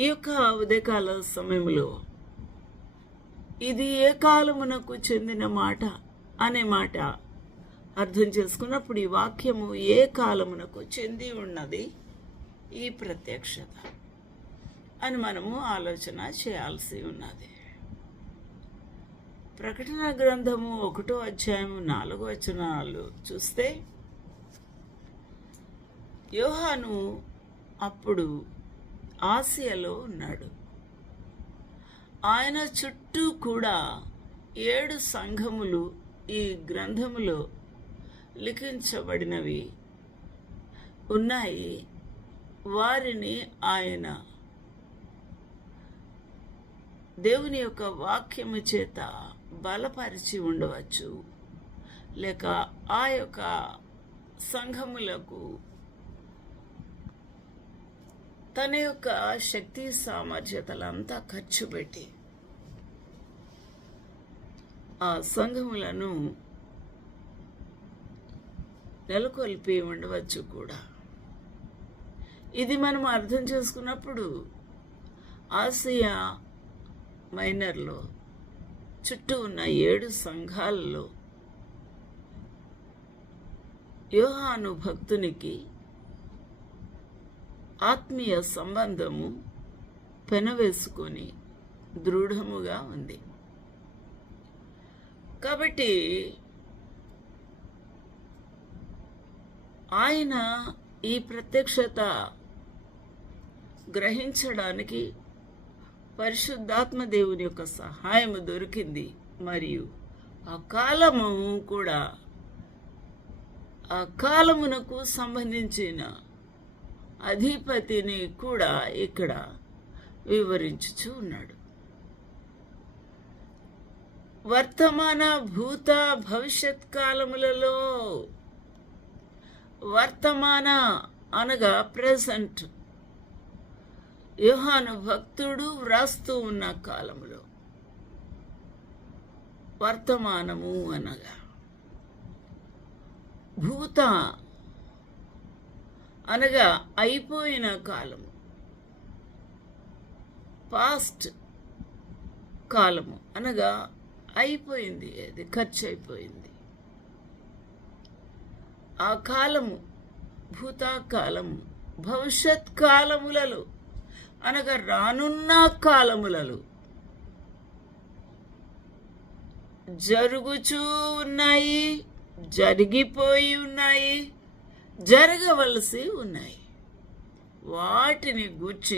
ఈ యొక్క ఉదయకాల సమయంలో ఇది ఏ కాలమునకు చెందిన మాట అనే మాట అర్థం చేసుకున్నప్పుడు ఈ వాక్యము ఏ కాలమునకు చెంది ఉన్నది ఈ ప్రత్యక్షత అని మనము ఆలోచన చేయాల్సి ఉన్నది. ప్రకటన గ్రంథము 1వ అధ్యాయము 4వ వచనాలు చూస్తే, యోహాను అప్పుడు ఆసియాలో ఉన్నాడు. ఆయన చుట్టూ కూడా 7 సంఘములు ఈ గ్రంథములో లిఖించబడినవి ఉన్నాయి. వారిని ఆయన దేవుని యొక్క వాక్యము చేత బలపరిచి ఉండవచ్చు, లేక ఆ యొక్క సంఘములకు తన యొక్క శక్తి సామర్థ్యతలంతా ఖర్చు పెట్టి ఆ సంఘములను నెలకొల్పి ఉండవచ్చు కూడా. ఇది మనం అర్థం చేసుకున్నప్పుడు ఆసియా మైనర్లో చుట్టూ ఉన్న 7 సంఘాలలో యోహాను భక్తునికి ఆత్మీయ సంబంధము పెనవేసుకొని దృఢముగా ఉంది. కాబట్టి ఆయన ఈ ప్రత్యక్షత గ్రహించడానికి పరిశుద్ధాత్మ దేవుని యొక్క సహాయము దొరికింది. మరియు ఆ కాలము కూడా ఆ కాలమునకు సంబంధించిన అధిపతిని కూడా ఇక్కడ వివరించుచూ ఉన్నాడు. వర్తమాన భూత భవిష్యత్ కాలములలో, వర్తమాన అనగా ప్రెజెంట్, యోహాను భక్తుడు వ్రాస్తూ ఉన్న కాలములో, వర్తమానము అనగా భూత అనగా అయిపోయిన కాలము, పాస్ట్ కాలము అనగా అయిపోయింది, అది ఖర్చు అయిపోయింది. ఆ కాలము భూతకాలము, భవిష్యత్ కాలములలో అనగా రానున్న కాలములలో జరుగుచూ ఉన్నాయి, జరిగిపోయి ఉన్నాయి, జరగవలసి ఉన్నాయి. వాటిని గూర్చి